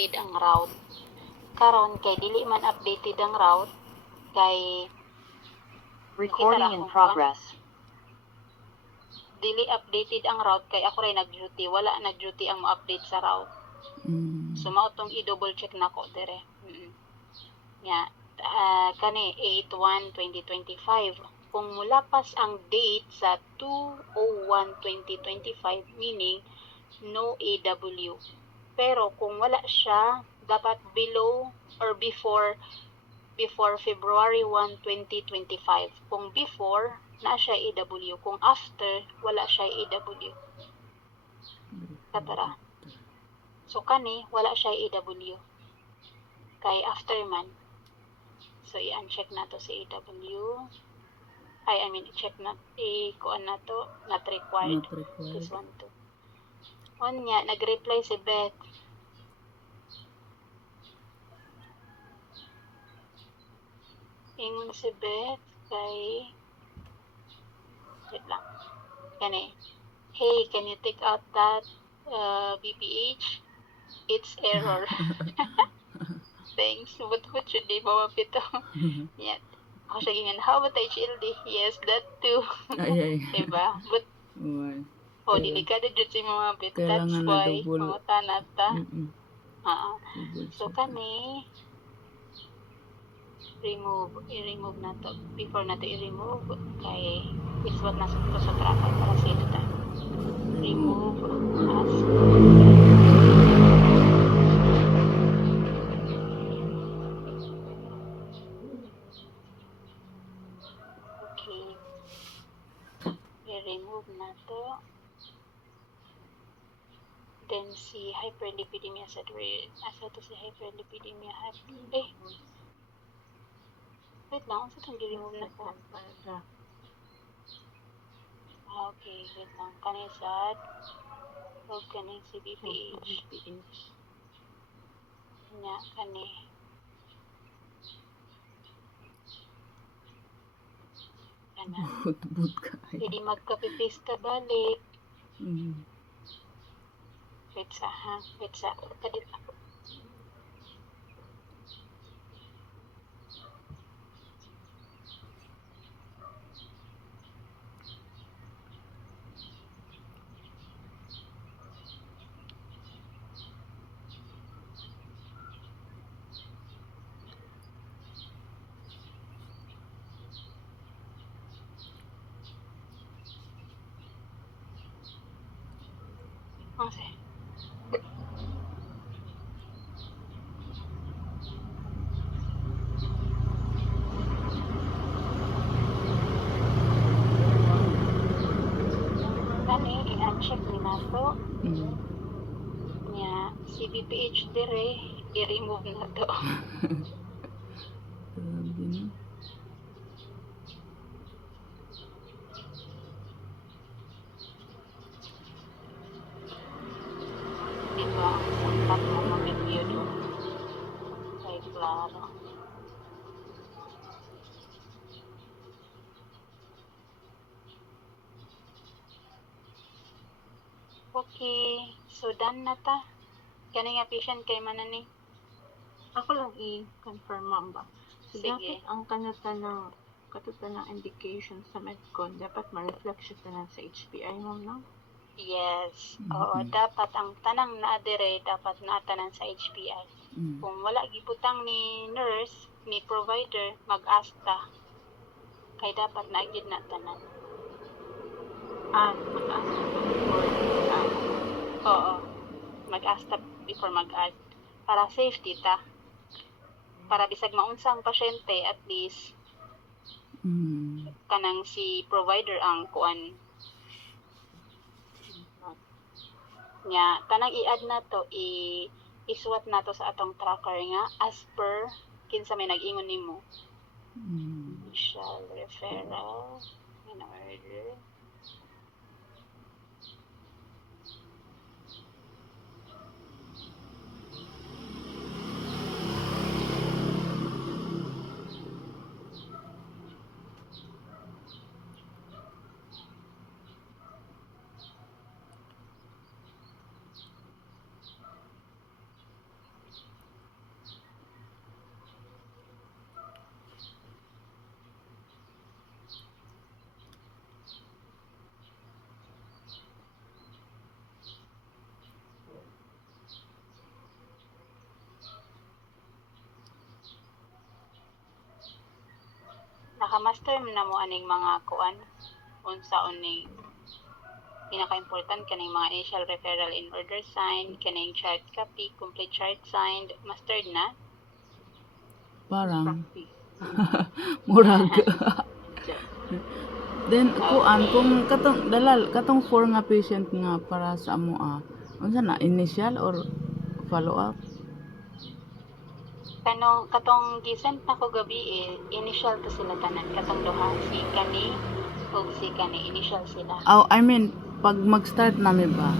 updated ang route. Karon kay dili man updated ang route kay Recording in progress. dili updated ang route kay ako ray nag-duty, wala nag-duty ang mo-update sa route. So mao tong i-double check nako dire. Nya kani 8/1/2025 kung mulapas ang date sa 2/01/2025 meaning no AW. Pero kung wala siya dapat below or before February 1, 2025. Kung before, na siya AW. Kung after, wala siya AW. Katara. So, kani, wala siya AW. Kay after man. So, i-uncheck na to sa AW. I mean, i-check na, i-kuan na to, not required. This one to. Onya, nag-reply si Beth. Ingon si Beth kay wait lang. Kani, hey, can you take out that BPH? It's error. Thanks. What should they mapito? Yet. Ako siya ganyan, how about HLD? Yes, that too. Diba? But, delikado dyan si mga bit. That's why, mga tanata. So, kani, i-remove na to. Before na to i-remove, kay iswat na to sa tracker para save time. Remove as okay. I-remove na to. Then si hyperlipidemia sa to si hyperlipidemia wait lang, sa itong i-remove na ko. Okay, wait lang. Kanisad. Huwag kanin si BPH. Nya, kani. Kana. Hindi magkapipista balik. Wait sa. Kadit ako. Okay. Kani, i-uncheck ni nato. Nya, si BPH dire, i-remove na to. Diba, ang sapat mo mag-review do. Kay klaro. Okay, so done na ta. Kani nga patient kay manani. Ako lang i-confirm ma'am ba? So, Sige. dapat ang katutan ng indication sa Medcon, dapat ma-reflect siya tanan sa HPI ma'am, no? Yes. Oo, dapat ang tanang naadire dapat naatanan sa HPI. Kung wala gibutang ni nurse, ni provider, mag-asta. Kay dapat naagid na tanan. Mag-ask ka before Oo. Mag-asta before mag-add. Para safety ta. Para bisag maunsa ang pasyente, at least kanang si provider ang kuan nya tanang i-add na to iswat na to sa atong tracker nga as per kinsa may nag-ingon nimo. Initial referral in order. maka-master na mo aning mga kuan unsa uning pinaka-important kaning mga initial referral in order sign, kaning chart copy, complete chart signed, mastered na. Parang Practice. murag. Yes. Then kuan Okay. kung katong 4 nga patient nga para sa amo unsa na initial or follow up? Katong gisend na ko gabi initial to sila tanan katong duha si kani ug si kani initial sila. Oh, I mean pag mag-start nami ba?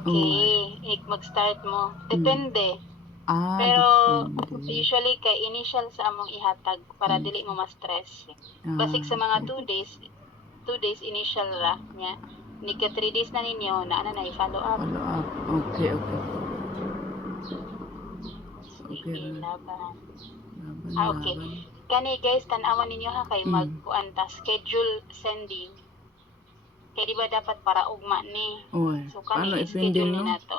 Okay. Mag-start mo. Depende. Pero Depende. usually kay initial sa among ihatag para dili mo ma-stress. Basig sa mga 2 days initial ra nya. Nika 3 days na ninyo na na i-follow up. Follow up. Okay. Okay. Sige, laban. Laban. Okay. Kani guys, tan-awan ninyo ha kay Mm. magkuan ta schedule sending. Kay di ba dapat para ugma ni. Oy. So kani Paano schedule ipindin ni no? nato.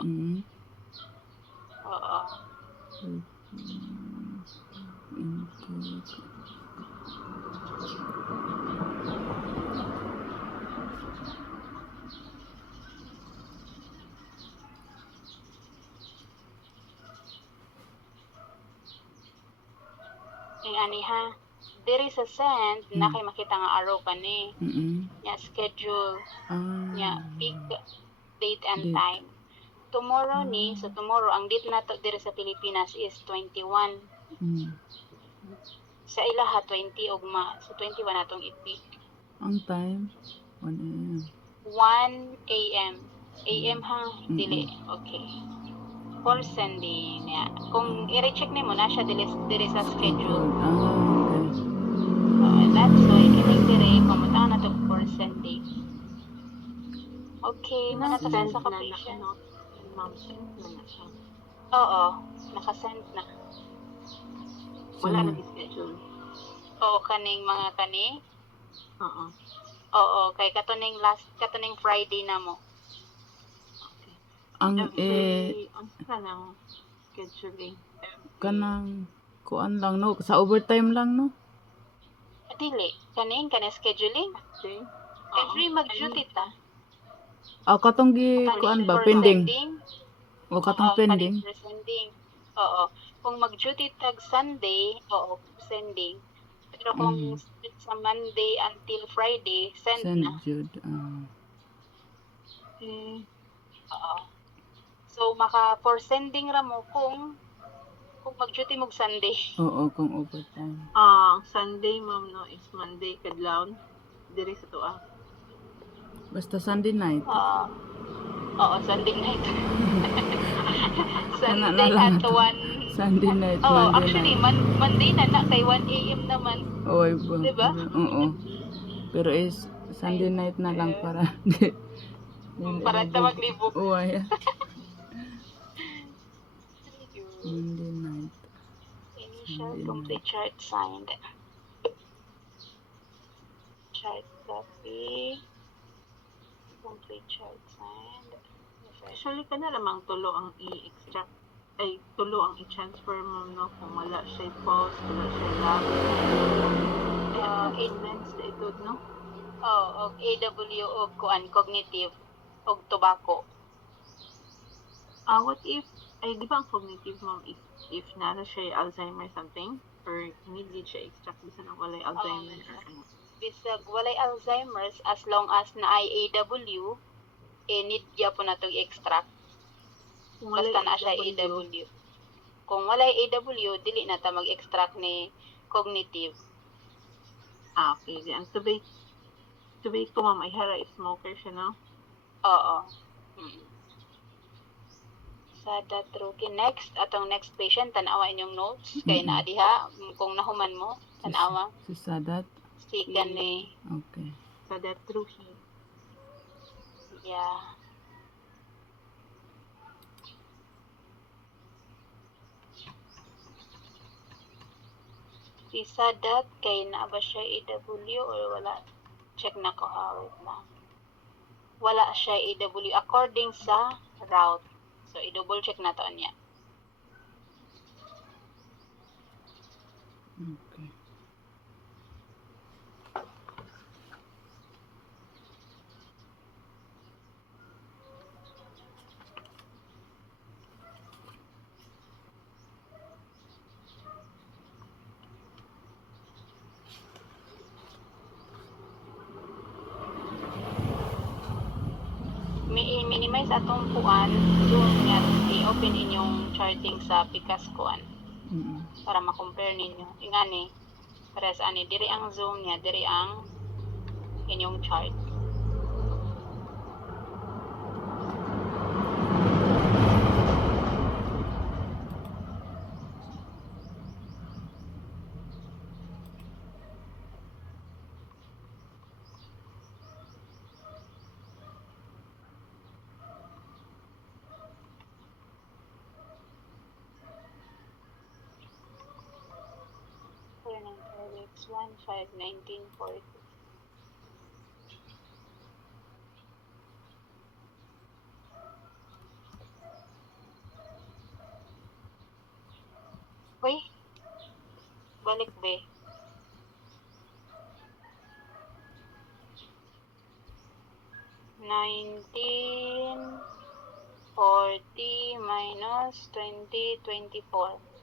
Oo. Intake. Yung ani ha. Diri sa send na kay makita nga arrow kani. Nya schedule nya pick date and Date. time. Tomorrow ni, so tomorrow ang date nato diri sa Pilipinas is 21. Sa ilaha 20 ugma. So 21 atong i-pick. Ang time 1 AM. 1 AM. AM ha, dili. Okay. For sending. Yeah. Kung i-recheck nimo na siya diri sa schedule. Okay. That's so ikinig diri pamunta na to for sending. Okay, manata Send sa na patient. naka-note. Ma'am, send na siya. Oo, nakasend na. Wala Send na schedule. Oo, kaning mga kani. Oo. Oo, kay katuning Friday na mo. Okay. ang Unsa ka ng scheduling? kanang kuan lang no sa overtime lang no. Dili, kaning scheduling. Okay. Every mag-duty ta. Katong gi Kaning kuan ba for pending. sending. O katong Oo, kaning pending. for sending. Oo. Kung mag-duty tag Sunday, oo, sending. Pero kung sa Monday until Friday, send na. Jud. Okay. Oo. So, for sending ra mo kung mag-duty mo Sunday. Oo, kung overtime. Sunday ma'am no is Monday kadlawon diri sa tuwa. Basta Sunday night. Oo, Sunday night. Kana Sunday na lang at ato. 1. Sunday night, Oh, Monday actually, night. Monday na kay 1 AM naman. Oy, ba? Diba? Oo. Pero is Sunday night na lang para Para ta maglibog. Oy. Monday night. Initial Sunday complete chart signed. Chart copy. Complete chart signed. Actually kana lamang tulo ang i-extract ay tulo ang i-transfer mo no kung wala siya post, wala siya lab. Advanced ito no. Og AW og kuan cognitive og tobacco. What if ay di ba ang cognitive ma'am is if nara siya Alzheimer something or hindi siya extract bisa na walay Alzheimer or ano. Bisag walay Alzheimer's as long as na ay AW need gyapon natong i-extract. Kung walay Basta na siya AW. Kung walay AW, dili na ta mag-extract ni cognitive. Okay. Di ang tubig ko ma'am ay hara smoker siya no. Oo. Sada Truki. Next, atong next patient, tanawa inyong notes. Kay naa diha, kung nahuman mo, tanawa. Si Sadat. Si kani. Okay. Sa that Truhi. Yeah. Si Sadat, kay naa ba siya AW or wala? Check na ko ha, wait na. Wala siya AW according sa route. So, i-double check na to niya. Okay. gamay sa atong kuan, zoom niya, i-open inyong charting sa Pikas kuan Mm. para ma-compare ninyo. Ingani, para sa ani, diri ang zoom niya, diri ang inyong chart. X 151940. Uy, balik be. 1940 minus 2024.